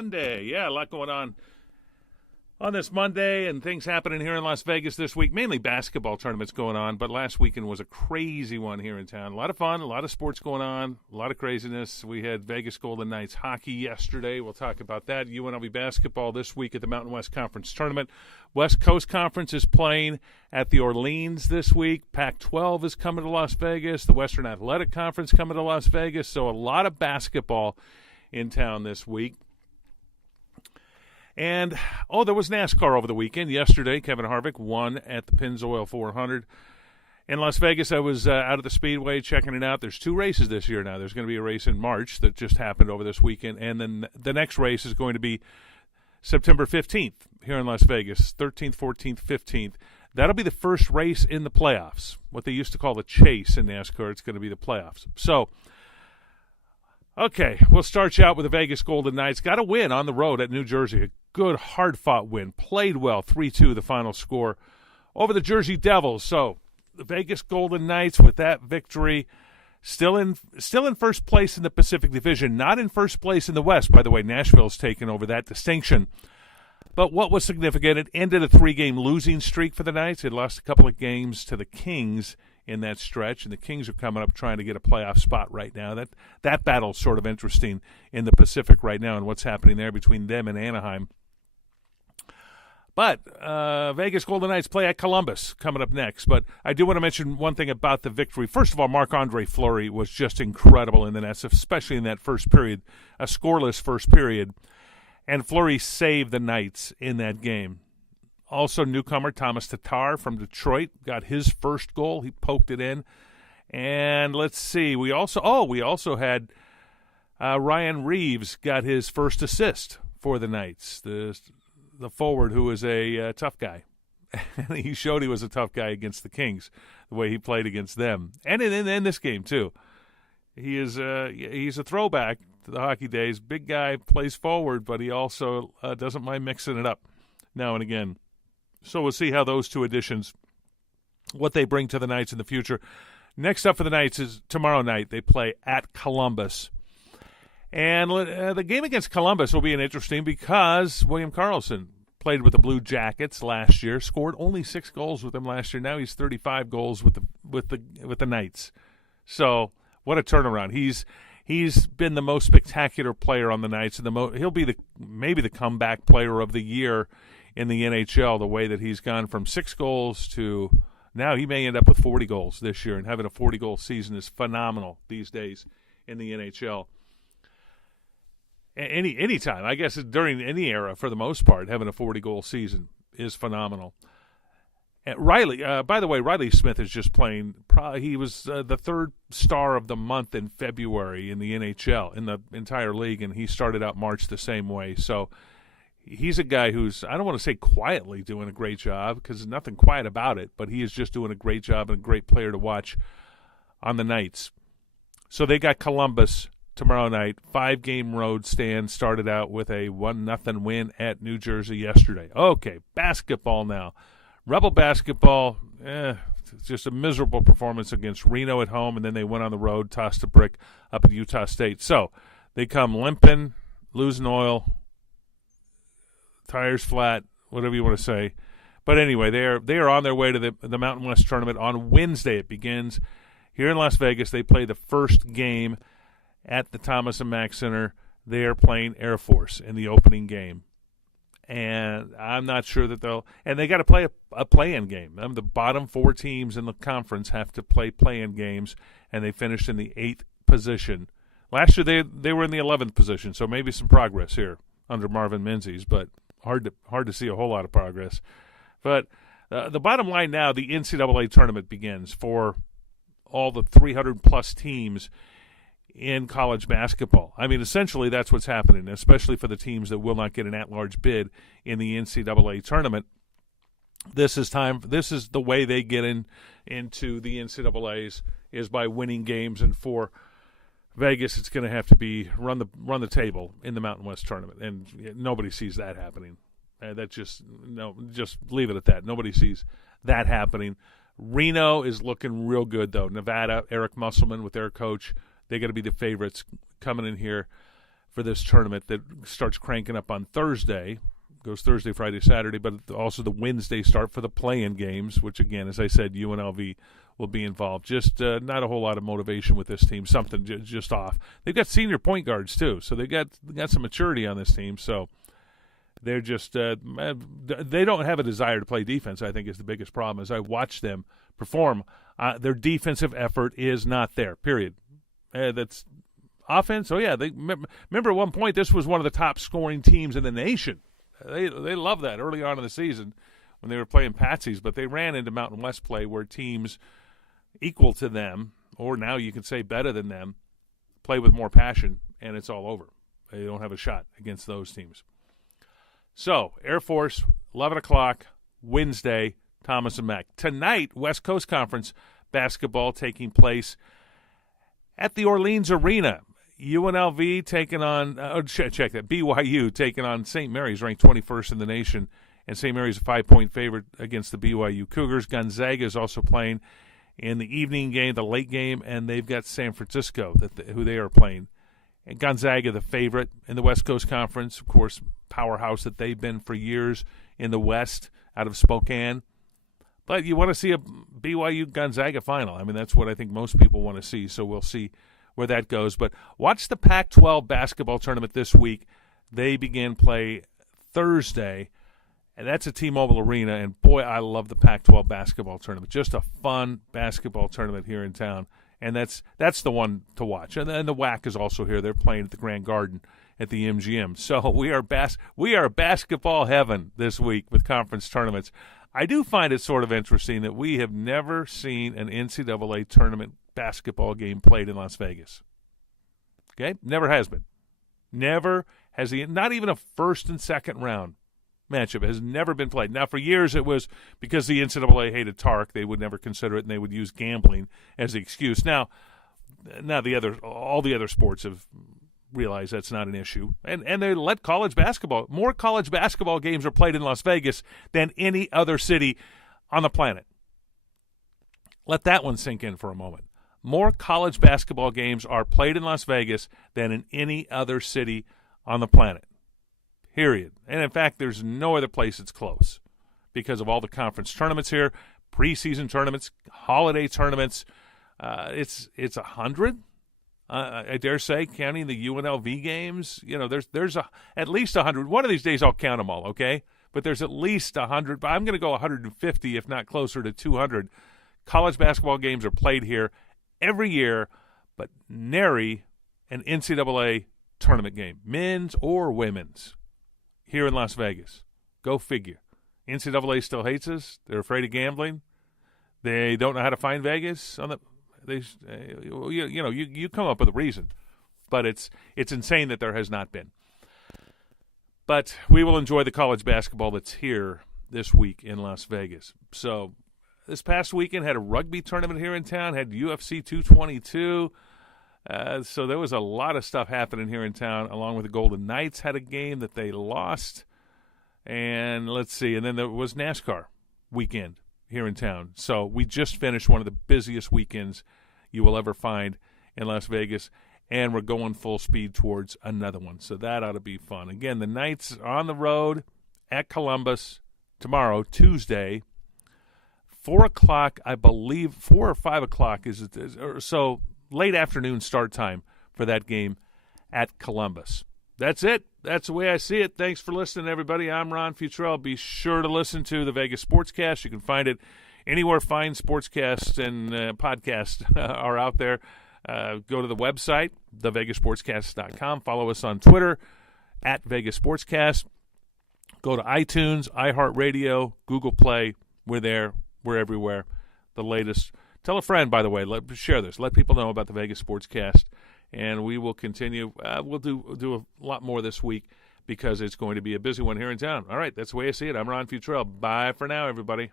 Monday. Yeah, a lot going on this Monday, and things happening here in Las Vegas this week. Mainly basketball tournaments going on, but last weekend was a crazy one here in town. A lot of fun, a lot of sports going on, a lot of craziness. We had Vegas Golden Knights hockey yesterday. We'll talk about that. UNLV basketball this week at the Mountain West Conference Tournament. West Coast Conference is playing at the Orleans this week. Pac-12 is coming to Las Vegas. The Western Athletic Conference coming to Las Vegas. So a lot of basketball in town this week. And, there was NASCAR over the weekend. Yesterday, Kevin Harvick won at the Pennzoil 400. In Las Vegas, I was out at the Speedway checking it out. There's 2 races this year now. There's going to be a race in March that just happened over this weekend. And then the next race is going to be September 15th here in Las Vegas, 13th, 14th, 15th. That'll be the first race in the playoffs, what they used to call the chase in NASCAR. It's going to be the playoffs. So, okay, we'll start you out with the Vegas Golden Knights. Got a win on the road at New Jersey. A good, hard-fought win. Played well, 3-2 the final score over the Jersey Devils. So the Vegas Golden Knights with that victory still in first place in the Pacific Division. Not in first place in the West, by the way. Nashville's taken over that distinction. But what was significant, it ended a 3-game losing streak for the Knights. It lost a couple of games to the Kings in that stretch, and the Kings are coming up trying to get a playoff spot right now. That battle's sort of interesting in the Pacific right now and what's happening there between them and Anaheim. But Vegas Golden Knights play at Columbus coming up next. But I do want to mention one thing about the victory. First of all, Marc-Andre Fleury was just incredible in the nets, especially in that first period, a scoreless first period. And Fleury saved the Knights in that game. Also, newcomer Thomas Tatar from Detroit got his first goal. He poked it in. And let's see, we also had Ryan Reeves got his first assist for the Knights, the forward who is a tough guy. And he showed he was a tough guy against the Kings, the way he played against them. And in this game, too. He's a throwback to the hockey days. Big guy, plays forward, but he also doesn't mind mixing it up now and again. So we'll see how those 2 additions, what they bring to the Knights in the future. Next up for the Knights is tomorrow night. They play at Columbus. And the game against Columbus will be interesting because William Karlsson played with the Blue Jackets last year, scored only 6 goals with them last year. Now he's 35 goals with the Knights. So what a turnaround. He's been the most spectacular player on the Knights, and he'll be maybe the comeback player of the year in the NHL, the way that he's gone from 6 goals to now he may end up with 40 goals this year, and having a 40-goal season is phenomenal these days in the NHL. Any time, I guess during any era for the most part, having a 40-goal season is phenomenal. And by the way, Riley Smith is just playing. He was the 3rd star of the month in February in the NHL, in the entire league, and he started out March the same way. So he's a guy who's, I don't want to say quietly doing a great job because there's nothing quiet about it, but he is just doing a great job and a great player to watch on the Knights. So they got Columbus tomorrow night. 5-game road stand, started out with a 1-0 win at New Jersey yesterday. Okay, basketball now. Rebel basketball, it's just a miserable performance against Reno at home, and then they went on the road, tossed a brick up at Utah State. So they come limping, losing oil, tires flat, whatever you want to say. But anyway, they are on their way to the Mountain West Tournament. On Wednesday it begins here in Las Vegas. They play the first game at the Thomas & Mack Center. They are playing Air Force in the opening game. And I'm not sure that they got to play a play-in game. The bottom 4 teams in the conference have to play play-in games, and they finished in the 8th position. Last year they were in the 11th position, so maybe some progress here under Marvin Menzies, but hard to see a whole lot of progress. But the bottom line now, the NCAA tournament begins for all the 300-plus teams in college basketball. I mean, essentially that's what's happening, especially for the teams that will not get an at-large bid in the NCAA tournament. This is the way they get into the NCAAs is by winning games, and for Vegas, it's going to have to be run the table in the Mountain West tournament, and nobody sees that happening. Just leave it at that. Nobody sees that happening. Reno is looking real good, though. Nevada, Eric Musselman with their coach, they're going to be the favorites coming in here for this tournament that starts cranking up on Thursday. Goes Thursday, Friday, Saturday, but also the Wednesday start for the play-in games, which, again, as I said, UNLV will be involved. Just not a whole lot of motivation with this team. Something just off. They've got senior point guards, too, so they got some maturity on this team. So they're just they don't have a desire to play defense, I think, is the biggest problem. As I watch them perform, their defensive effort is not there, period. That's offense. Oh, yeah, remember at one point this was one of the top-scoring teams in the nation. They loved that early on in the season when they were playing patsies, but they ran into Mountain West play where teams equal to them, or now you can say better than them, play with more passion, and it's all over. They don't have a shot against those teams. So, Air Force, 11 o'clock, Wednesday, Thomas and Mack. Tonight, West Coast Conference basketball taking place at the Orleans Arena. UNLV taking on, check that, BYU taking on St. Mary's, ranked 21st in the nation, and St. Mary's a 5-point favorite against the BYU Cougars. Gonzaga is also playing in the evening game, the late game, and they've got San Francisco, who they are playing. And Gonzaga, the favorite in the West Coast Conference, of course, powerhouse that they've been for years in the West out of Spokane. But you want to see a BYU-Gonzaga final. I mean, that's what I think most people want to see, so we'll see where that goes. But watch the Pac-12 basketball tournament this week. They begin play Thursday, and that's at T-Mobile Arena. And, boy, I love the Pac-12 basketball tournament. Just a fun basketball tournament here in town, and that's the one to watch. And the WAC is also here. They're playing at the Grand Garden at the MGM. So we are basketball heaven this week with conference tournaments. I do find it sort of interesting that we have never seen an NCAA tournament basketball game played in Las Vegas. Okay? Never has been. Never has not even a first and second round matchup has never been played. Now, for years it was because the NCAA hated Tark. They would never consider it, and they would use gambling as the excuse. Now all the other sports have realized that's not an issue. And they let more college basketball games are played in Las Vegas than any other city on the planet. Let that one sink in for a moment. More college basketball games are played in Las Vegas than in any other city on the planet. Period. And in fact, there's no other place that's close because of all the conference tournaments here, preseason tournaments, holiday tournaments. It's 100. I dare say, counting the UNLV games, there's at least 100. One of these days I'll count them all, okay? But there's at least 100. But I'm going to go 150, if not closer to 200. College basketball games are played here every year, but nary an NCAA tournament game, men's or women's, here in Las Vegas. Go figure. NCAA still hates us. They're afraid of gambling. They don't know how to find Vegas on the. You come up with a reason, but it's insane that there has not been. But we will enjoy the college basketball that's here this week in Las Vegas. So this past weekend had a rugby tournament here in town, had UFC 222. So there was a lot of stuff happening here in town, along with the Golden Knights had a game that they lost. And let's see, and then there was NASCAR weekend here in town. So we just finished one of the busiest weekends you will ever find in Las Vegas, and we're going full speed towards another one. So that ought to be fun. Again, the Knights are on the road at Columbus tomorrow, Tuesday, 4 o'clock, I believe, 4 or 5 o'clock so late afternoon start time for that game at Columbus. That's it. That's the way I see it. Thanks for listening, everybody. I'm Ron Futrell. Be sure to listen to the Vegas Sportscast. You can find it anywhere fine sportscasts and podcasts are out there. Go to the website, thevegasportscast.com. Follow us on Twitter, @Vegas Sportscast. Go to iTunes, iHeartRadio, Google Play. We're there. We're everywhere. The latest. Tell a friend, by the way. Share this. Let people know about the Vegas Sportscast. And we will continue. We'll do a lot more this week because it's going to be a busy one here in town. All right, that's the way I see it. I'm Ron Futrell. Bye for now, everybody.